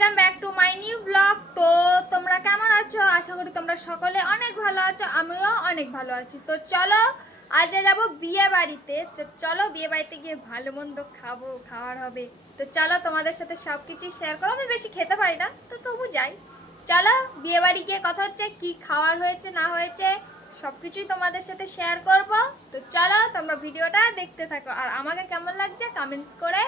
Welcome back to my new blog তো তোমরা কেমন আছো? আশা করি তোমরা সকলে অনেক ভালো আছো, আমিও অনেক ভালো আছি। তো চলো আজ যাব বিয়ে বাড়িতে। চলো, বিয়ে বাড়িতে গিয়ে ভালো মন্দ খাব, খাওয়ার হবে। তো চলো, তোমাদের সাথে সব কিছুই শেয়ার করো আমি বেশি খেতে পারি না, তো তবু যাই। চলো, বিয়ে বাড়ি গিয়ে কথা হচ্ছে, কি খাওয়ার হয়েছে, না হয়েছে সব কিছুই তোমাদের সাথে শেয়ার করব। তো চলো, তোমরা ভিডিওটা দেখতে থাকো। আর আমাকে কেমন লাগছে কমেন্টস করে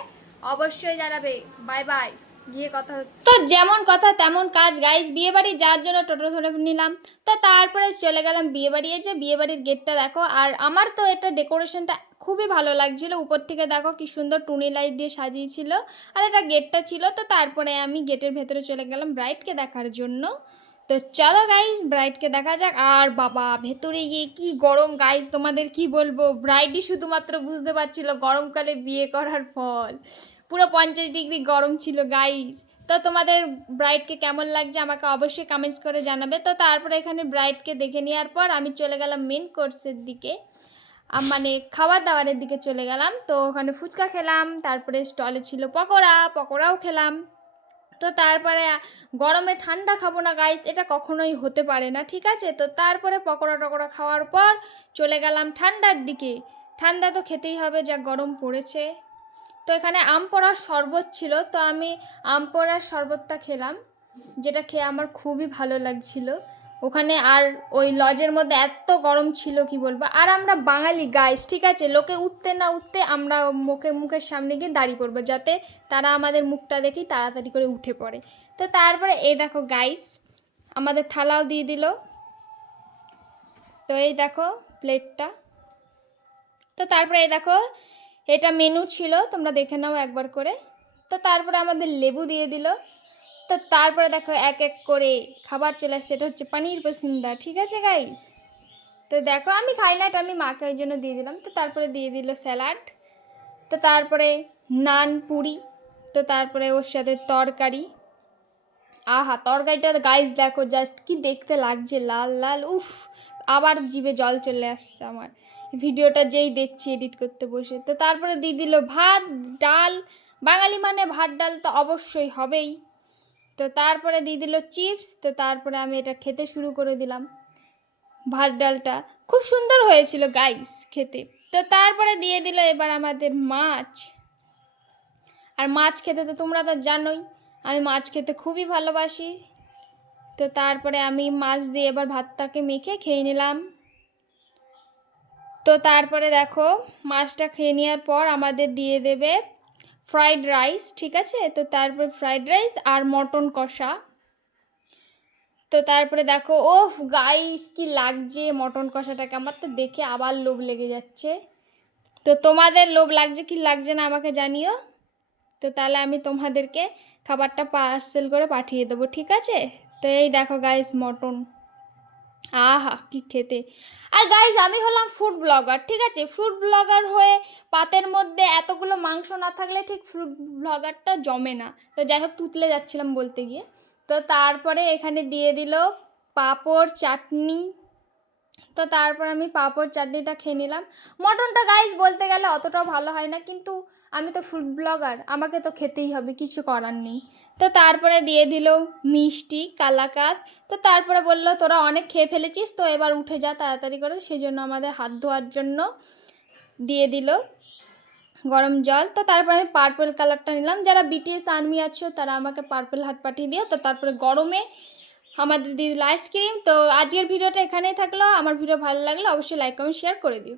অবশ্যই জানাবে। বাই বাই গিয়ে কথা তো যেমন কথা তেমন কাজ। গাইস বিয়ে বাড়ি যাওয়ার জন্য টোটো ধরে নিলাম। তো তারপরে চলে গেলাম বিয়ে বাড়ি যে বিয়ে বাড়ির গেটটা দেখো, আর আমার তো এটা ডেকোরেশনটা খুবই ভালো লাগছিল। উপর থেকে দেখো কি সুন্দর টুনি লাইট দিয়ে সাজিয়েছিল। আর এটা গেটটা ছিল, তো তারপরে আমি গেটের ভেতরে চলে গেলাম ব্রাইডকে দেখার জন্য। তো চলো গাইস ব্রাইডকে দেখা যাক। আর বাবা, ভেতরে গিয়ে কি গরম। গাইস তোমাদের কি বলব? ব্রাইডই শুধুমাত্র বুঝতে পারছিল গরমকালে বিয়ে করার ফল। পুরো পঞ্চাশ ডিগ্রি গরম ছিল গাইস তো তোমাদের ব্রাইডকে কেমন লাগছে আমাকে অবশ্যই কমেন্টস করে জানাবে। তো তারপরে এখানে ব্রাইডকে দেখে নেওয়ার পর আমি চলে গেলাম মেন কোর্সের দিকে। মানে খাবার দাবারের দিকে চলে গেলাম। তো ওখানে ফুচকা খেলাম, তারপরে স্টলে ছিল পকোড়া, পকোড়াও খেলাম। তো তারপরে গরমে ঠান্ডা খাব না গাইস এটা কখনোই হতে পারে না, ঠিক আছে? তো তারপরে পকোড়া টকোড়া খাওয়ার পর চলে গেলাম ঠান্ডার দিকে। ঠান্ডা তো খেতেই হবে, যা গরম পড়েছে। তো এখানে আম পড়ার শরবত ছিল, তো আমি আম পড়ার শরবতটা খেলাম, যেটা খেয়ে আমার খুবই ভালো লাগছিল। ওখানে আর ওই লজের মধ্যে এত গরম ছিল, কি বলব? আর আমরা বাঙালি গাইস ঠিক আছে? লোকে উঠতে না উঠতে আমরা মুখে মুখের সামনে গিয়ে দাঁড়িয়ে পড়ব, যাতে তারা আমাদের মুখটা দেখি তাড়াতাড়ি করে উঠে পড়ে। তো তারপরে এই দেখো গাইস আমাদের থালাও দিয়ে দিল। তো এই দেখো প্লেটটা তো তারপরে এই দেখো এটা মেনু ছিল, তোমরা দেখে নাও একবার করে। তো তারপরে আমাদের লেবু দিয়ে দিল। তো তারপরে দেখো এক এক করে খাবার চলে আসছে, এটা হচ্ছে পানির পসিন্দা, ঠিক আছে গাইস তো দেখো আমি খাই না, এটা আমি মাকে ওই জন্য দিয়ে দিলাম। তো তারপরে দিয়ে দিল স্যালাড। তো তারপরে নান পুরি। তো তারপরে ওর সাথে তরকারি। আহা, তরকারিটা গাইজ দেখো জাস্ট কি দেখতে লাগছে, লাল লাল, উফ, আবার জিভে জল চলে আসছে আমার। ভিডিওটা যেই দেখছি এডিট করতে বসে। তো তারপরে দিয়ে দিল ভাত, ডাল, বাঙালি মানে ভাত, ডাল তো অবশ্যই হবেই। তো তারপরে দিয়ে দিল চিপস, তো তারপরে আমি এটা খেতে শুরু করে দিলাম ভাত, ডালটা। খুব সুন্দর হয়েছিল গাইস খেতে। তো তারপরে দিয়ে দিল এবার আমাদের মাছ। আর মাছ খেতে তো তোমরা তো জানোই, আমি মাছ খেতে খুবই ভালোবাসি। তো তারপরে আমি মাছ দিয়ে এবার ভাতটাকে মেখে খেয়ে নিলাম। তো তারপরে দেখো, মাছটা খেয়ে নেওয়ার পর আমাদের দিয়ে দেবে ফ্রাইড রাইস ঠিক আছে? তো তারপর ফ্রাইড রাইস আর মটন কষা। তো তারপরে দেখো ও গাইস কি লাগছে মটন কষাটাকে। আমার তো দেখে আবার লোভ লেগে যাচ্ছে। তো তোমাদের লোভ লাগছে কি লাগছে না আমাকে জানিও। তো তাহলে আমি তোমাদেরকে খাবারটা পার্সেল করে পাঠিয়ে দেবো, ঠিক আছে? তো এই দেখো গাইস মটন। আহা, কি খেতে। আর গাইজ আমি হলাম ফুড ব্লগার ঠিক আছে? ফুড ব্লগার হয়ে পাতের মধ্যে এতগুলো মাংস না থাকলে ঠিক ফুড ব্লগারটা জমে না। তো যাই হোক, তুতলে যাচ্ছিলাম বলতে গিয়ে। তো তারপরে এখানে দিয়ে দিল পাঁপড় চাটনি। তো তারপর আমি পাঁপড় চাটনিটা খেয়ে নিলাম। মটনটা গাইজ বলতে গেলে অতটাও ভালো হয় না, কিন্তু আমি তো ফুড ব্লগার আমাকে তো খেতেই হবে, কিছু করার নেই। তো তারপরে দিয়ে দিল মিষ্টি কালাকাত তো তারপরে বলল, তোরা অনেক খেয়ে ফেলেছিস, তো এবার উঠে যা তাড়াতাড়ি করে। সেই জন্য আমাদের হাত ধোয়ার জন্য দিয়ে দিল গরম জল। তো তারপরে আমি পার্পল কালারটা নিলাম। যারা বিটিএস আর্মি আছো, তারা আমাকে পার্পল হাট পাঠিয়ে দিও। তো তারপরে গরমে আমাদের দিয়ে দিল আইসক্রিম তো আজকের ভিডিওটা এখানেই থাকল। আমার ভিডিও ভালো লাগল অবশ্যই লাইক কমেন্ট শেয়ার করে দিও।